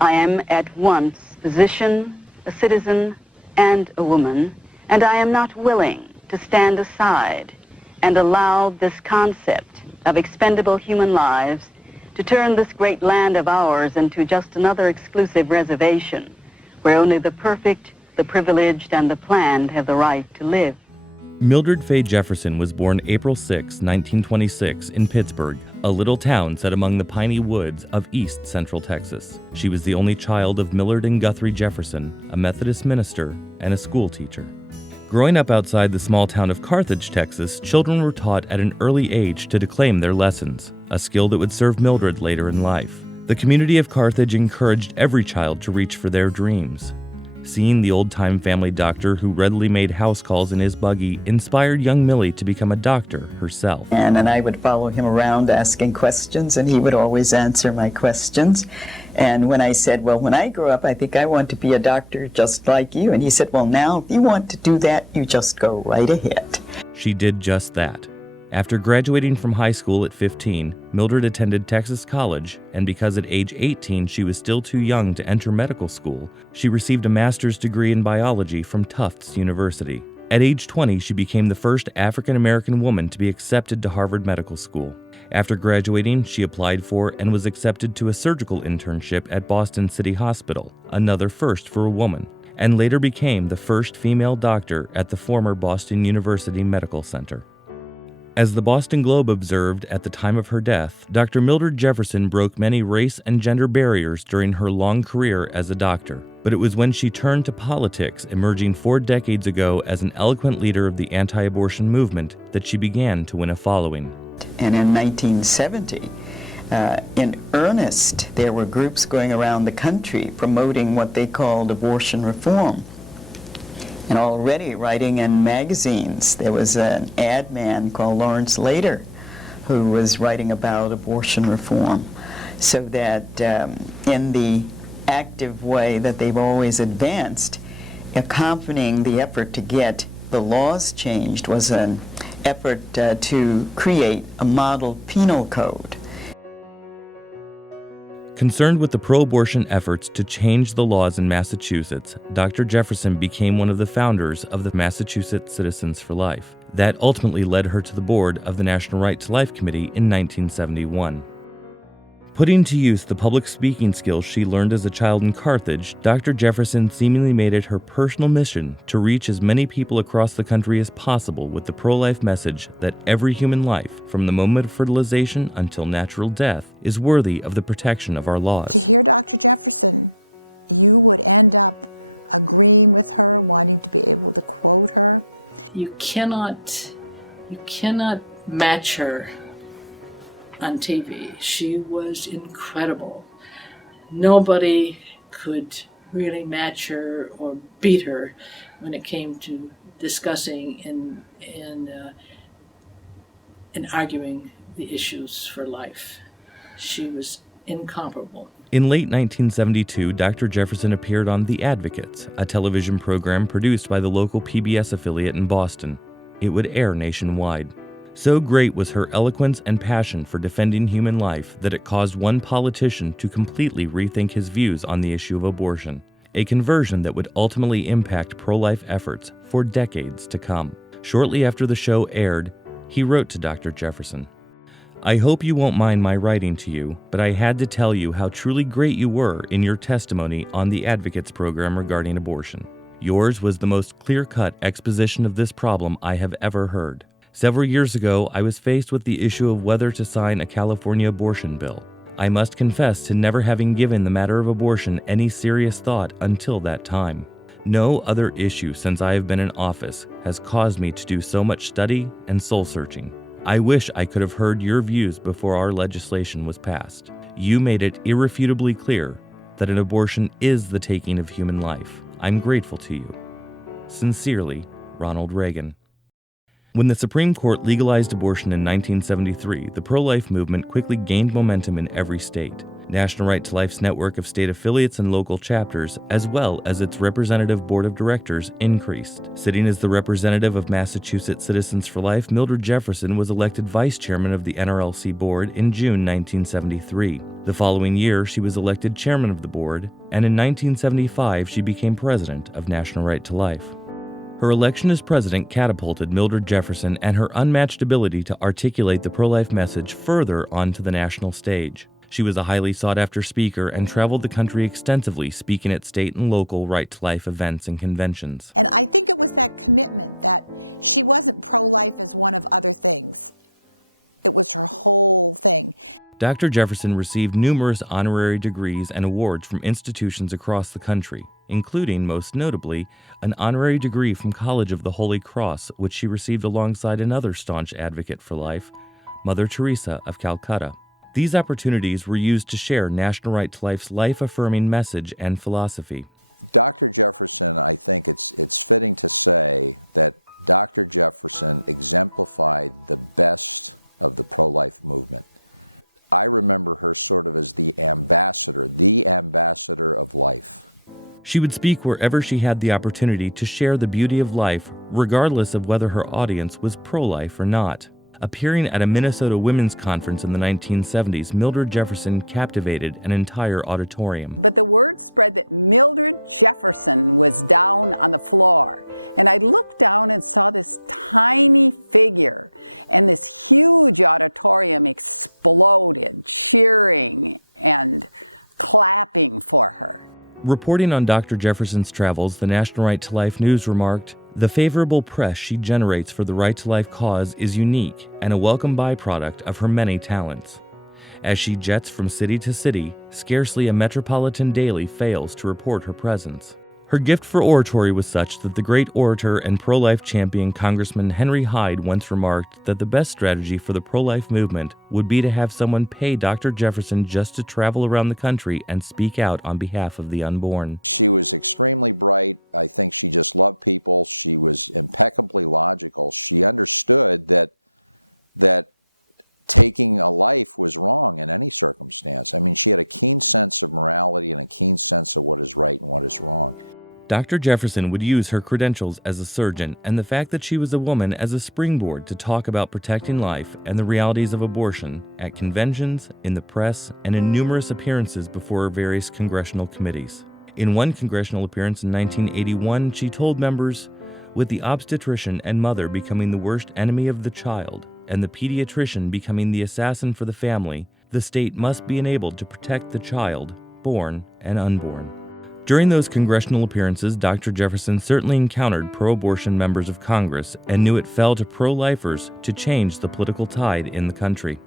I am at once physician, a citizen, and a woman, and I am not willing to stand aside and allow this concept of expendable human lives to turn this great land of ours into just another exclusive reservation where only the perfect, the privileged, and the planned have the right to live. Mildred Fay Jefferson was born April 6, 1926, in Pittsburgh, a little town set among the piney woods of East Central Texas. She was the only child of Millard and Guthrie Jefferson, a Methodist minister, and a schoolteacher. Growing up outside the small town of Carthage, Texas, children were taught at an early age to declaim their lessons, a skill that would serve Mildred later in life. The community of Carthage encouraged every child to reach for their dreams. Seeing the old-time family doctor who readily made house calls in his buggy inspired young Millie to become a doctor herself. And I would follow him around asking questions, and he would always answer my questions. And when I said, well, when I grow up, I think I want to be a doctor just like you. And he said, well, now, if you want to do that, you just go right ahead. She did just that. After graduating from high school at 15, Mildred attended Texas College, and because at age 18 she was still too young to enter medical school, she received a master's degree in biology from Tufts University. At age 20, she became the first African-American woman to be accepted to Harvard Medical School. After graduating, she applied for and was accepted to a surgical internship at Boston City Hospital, another first for a woman, and later became the first female doctor at the former Boston University Medical Center. As the Boston Globe observed at the time of her death, Dr. Mildred Jefferson broke many race and gender barriers during her long career as a doctor. But it was when she turned to politics, emerging 4 decades ago as an eloquent leader of the anti-abortion movement, that she began to win a following. And in 1970, in earnest, there were groups going around the country promoting what they called abortion reform. And already writing in magazines, there was an ad man called Lawrence Lader who was writing about abortion reform. So that in the active way that they've always advanced, accompanying the effort to get the laws changed was an effort to create a model penal code. Concerned with the pro-abortion efforts to change the laws in Massachusetts, Dr. Jefferson became one of the founders of the Massachusetts Citizens for Life. That ultimately led her to the board of the National Right to Life Committee in 1971. Putting to use the public speaking skills she learned as a child in Carthage, Dr. Jefferson seemingly made it her personal mission to reach as many people across the country as possible with the pro-life message that every human life, from the moment of fertilization until natural death, is worthy of the protection of our laws. You cannot match her on TV. She was incredible. Nobody could really match her or beat her when it came to discussing and arguing the issues for life. She was incomparable. In late 1972, Dr. Jefferson appeared on The Advocates, a television program produced by the local PBS affiliate in Boston. It would air nationwide. So great was her eloquence and passion for defending human life that it caused one politician to completely rethink his views on the issue of abortion, a conversion that would ultimately impact pro-life efforts for decades to come. Shortly after the show aired, he wrote to Dr. Jefferson, "I hope you won't mind my writing to you, but I had to tell you how truly great you were in your testimony on the Advocates program regarding abortion. Yours was the most clear-cut exposition of this problem I have ever heard. Several years ago, I was faced with the issue of whether to sign a California abortion bill. I must confess to never having given the matter of abortion any serious thought until that time. No other issue since I have been in office has caused me to do so much study and soul-searching. I wish I could have heard your views before our legislation was passed. You made it irrefutably clear that an abortion is the taking of human life. I'm grateful to you. Sincerely, Ronald Reagan." When the Supreme Court legalized abortion in 1973, the pro-life movement quickly gained momentum in every state. National Right to Life's network of state affiliates and local chapters, as well as its representative board of directors, increased. Sitting as the representative of Massachusetts Citizens for Life, Mildred Jefferson was elected vice chairman of the NRLC board in June 1973. The following year, she was elected chairman of the board, and in 1975, she became president of National Right to Life. Her election as president catapulted Mildred Jefferson and her unmatched ability to articulate the pro-life message further onto the national stage. She was a highly sought-after speaker and traveled the country extensively, speaking at state and local Right to Life events and conventions. Dr. Jefferson received numerous honorary degrees and awards from institutions across the country, including, most notably, an honorary degree from College of the Holy Cross, which she received alongside another staunch advocate for life, Mother Teresa of Calcutta. These opportunities were used to share National Right to Life's life-affirming message and philosophy. She would speak wherever she had the opportunity to share the beauty of life, regardless of whether her audience was pro-life or not. Appearing at a Minnesota women's conference in the 1970s, Mildred Jefferson captivated an entire auditorium. Reporting on Dr. Jefferson's travels, the National Right to Life News remarked, "The favorable press she generates for the Right to Life cause is unique and a welcome byproduct of her many talents. As she jets from city to city, scarcely a metropolitan daily fails to report her presence." Her gift for oratory was such that the great orator and pro-life champion Congressman Henry Hyde once remarked that the best strategy for the pro-life movement would be to have someone pay Dr. Jefferson just to travel around the country and speak out on behalf of the unborn. Dr. Jefferson would use her credentials as a surgeon and the fact that she was a woman as a springboard to talk about protecting life and the realities of abortion at conventions, in the press, and in numerous appearances before various congressional committees. In one congressional appearance in 1981, she told members, "With the obstetrician and mother becoming the worst enemy of the child, and the pediatrician becoming the assassin for the family, the state must be enabled to protect the child, born and unborn." During those congressional appearances, Dr. Jefferson certainly encountered pro-abortion members of Congress and knew it fell to pro-lifers to change the political tide in the country.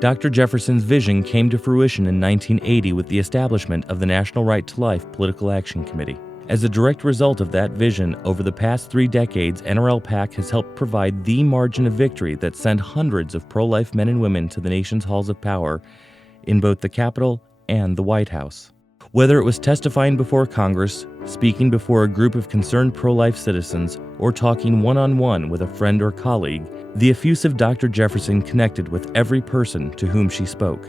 Dr. Jefferson's vision came to fruition in 1980 with the establishment of the National Right to Life Political Action Committee. As a direct result of that vision, over the past 3 decades, NRL-PAC has helped provide the margin of victory that sent hundreds of pro-life men and women to the nation's halls of power in both the Capitol and the White House. Whether it was testifying before Congress, speaking before a group of concerned pro-life citizens, or talking one-on-one with a friend or colleague, the effusive Dr. Jefferson connected with every person to whom she spoke.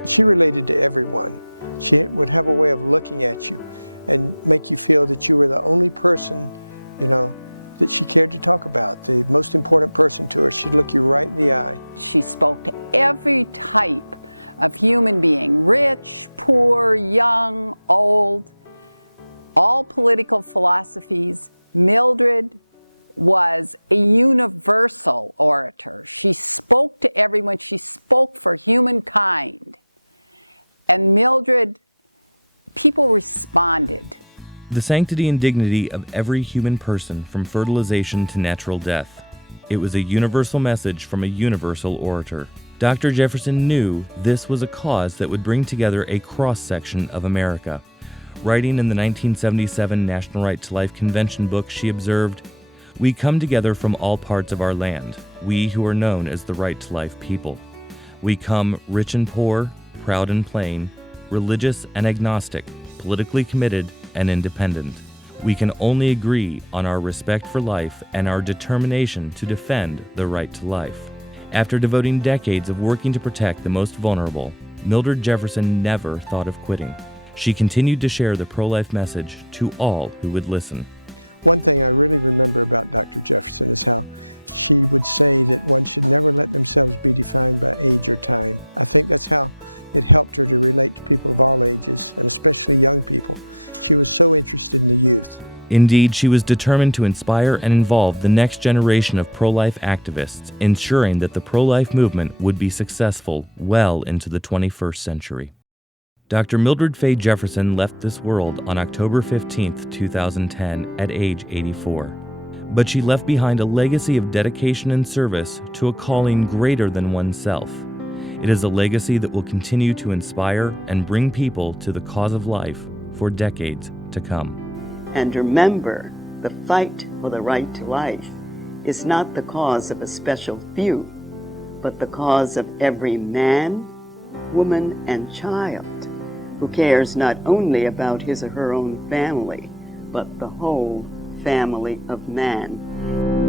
The sanctity and dignity of every human person from fertilization to natural death. It was a universal message from a universal orator. Dr. Jefferson knew this was a cause that would bring together a cross-section of America. Writing in the 1977 National Right to Life Convention book, she observed, "We come together from all parts of our land, we who are known as the Right to Life people. We come rich and poor, proud and plain, religious and agnostic, politically committed and independent. We can only agree on our respect for life and our determination to defend the right to life." After devoting decades of working to protect the most vulnerable, Mildred Jefferson never thought of quitting. She continued to share the pro-life message to all who would listen. Indeed, she was determined to inspire and involve the next generation of pro-life activists, ensuring that the pro-life movement would be successful well into the 21st century. Dr. Mildred Fay Jefferson left this world on October 15, 2010, at age 84. But she left behind a legacy of dedication and service to a calling greater than oneself. It is a legacy that will continue to inspire and bring people to the cause of life for decades to come. And remember, the fight for the right to life is not the cause of a special few, but the cause of every man, woman, and child who cares not only about his or her own family, but the whole family of man.